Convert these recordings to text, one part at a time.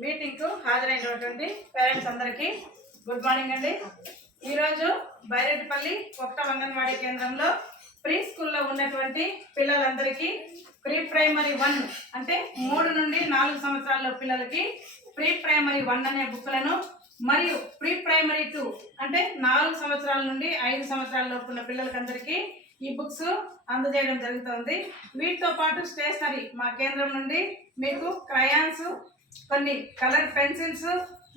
Meeting కు హాజరైనటువంటి parents అందరికీ good morning అండి. ఈరోజు బైరెడ్డిపల్లి కొత్త అంగన్వాడీ కేంద్రంలో ప్రీ స్కూల్లో ఉన్నటువంటి పిల్లలందరికీ ప్రీ ప్రైమరీ 1 అంటే 3 నుండి 4 సంవత్సరాల పిల్లలకి ప్రీ ప్రైమరీ 1 అనే బుక్లను మరియు ప్రీ ప్రైమరీ 2 అంటే 4 సంవత్సరాల నుండి 5 సంవత్సరాల లోపు ఉన్న పిల్లలకందరికీ ఈ బుక్స్ అందజేయడం జరుగుతుంది. వీటితో పాటు స్టేషనరీ మా కేంద్రం నుండి మీకు క్రయాన్స్, కొన్ని కలర్ పెన్సిల్స్,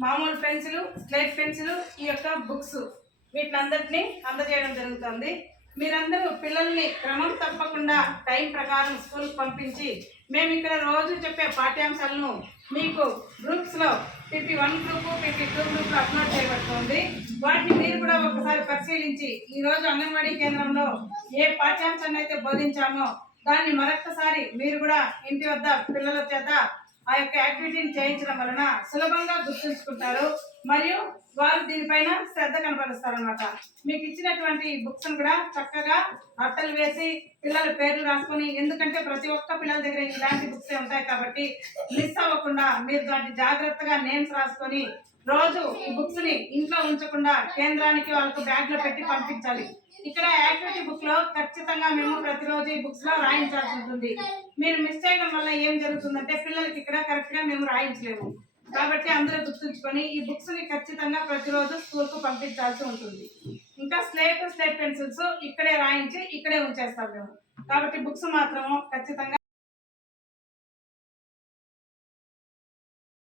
మామూలు పెన్సిల్, స్లేట్ పెన్సిల్, ఈ యొక్క బుక్స్ వీటినందరినీ అందజేయడం జరుగుతుంది. మీరందరూ పిల్లల్ని క్రమం తప్పకుండా టైం ప్రకారం స్కూల్కి పంపించి మేము ఇక్కడ రోజు చెప్పే పాఠ్యాంశాలను మీకు గ్రూప్స్లో PP1 గ్రూప్, PP2 గ్రూప్లో అప్లోడ్ చేయబడుతుంది. వాటిని మీరు కూడా ఒకసారి పరిశీలించి ఈరోజు అంగన్వాడీ కేంద్రంలో ఏ పాఠ్యాంశాన్ని అయితే బోధించామో దాన్ని మరొకసారి మీరు కూడా ఇంటి వద్ద పిల్లల చేత ఆ యొక్క యాక్టివిటీని చేయించడం వలన సులభంగా గుర్తుంచుకుంటారు మరియు వారు దీనిపైన శ్రద్ధ కనబరుస్తారు అన్నమాట. మీకు ఇచ్చినటువంటి బుక్స్ కూడా చక్కగా అట్టలు వేసి పిల్లల పేర్లు రాసుకొని, ఎందుకంటే ప్రతి ఒక్క పిల్లల దగ్గర ఇలాంటి బుక్స్ ఉంటాయి కాబట్టి మిస్ అవ్వకుండా మీరు దాన్ని జాగ్రత్తగా నేమ్స్ రాసుకొని రోజు ఈ బుక్స్ ని ఇంట్లో ఉంచకుండా కేంద్రానికి వాళ్ళకు బ్యాగ్ లో పెట్టి పంపించాలి. ఇక్కడ యాక్టివిటీ బుక్ లో ఖచ్చితంగా మేము ప్రతిరోజు ఈ బుక్స్ లో రాయించాల్సి ఉంటుంది. మీరు మిస్ చేయడం వల్ల ఏం జరుగుతుందంటే పిల్లలకి ఇక్కడ కరెక్ట్ గా మేము రాయించలేము. కాబట్టి అందరూ గుర్తుంచుకొని ఈ బుక్స్ ని ఖచ్చితంగా ప్రతిరోజు స్కూల్ కు పంపించాల్సి ఉంటుంది. ఇంకా స్లేట్ పెన్సిల్స్ ఇక్కడే రాయించి ఇక్కడే ఉంచేస్తాం మేము. కాబట్టి బుక్స్ మాత్రము ఖచ్చితంగా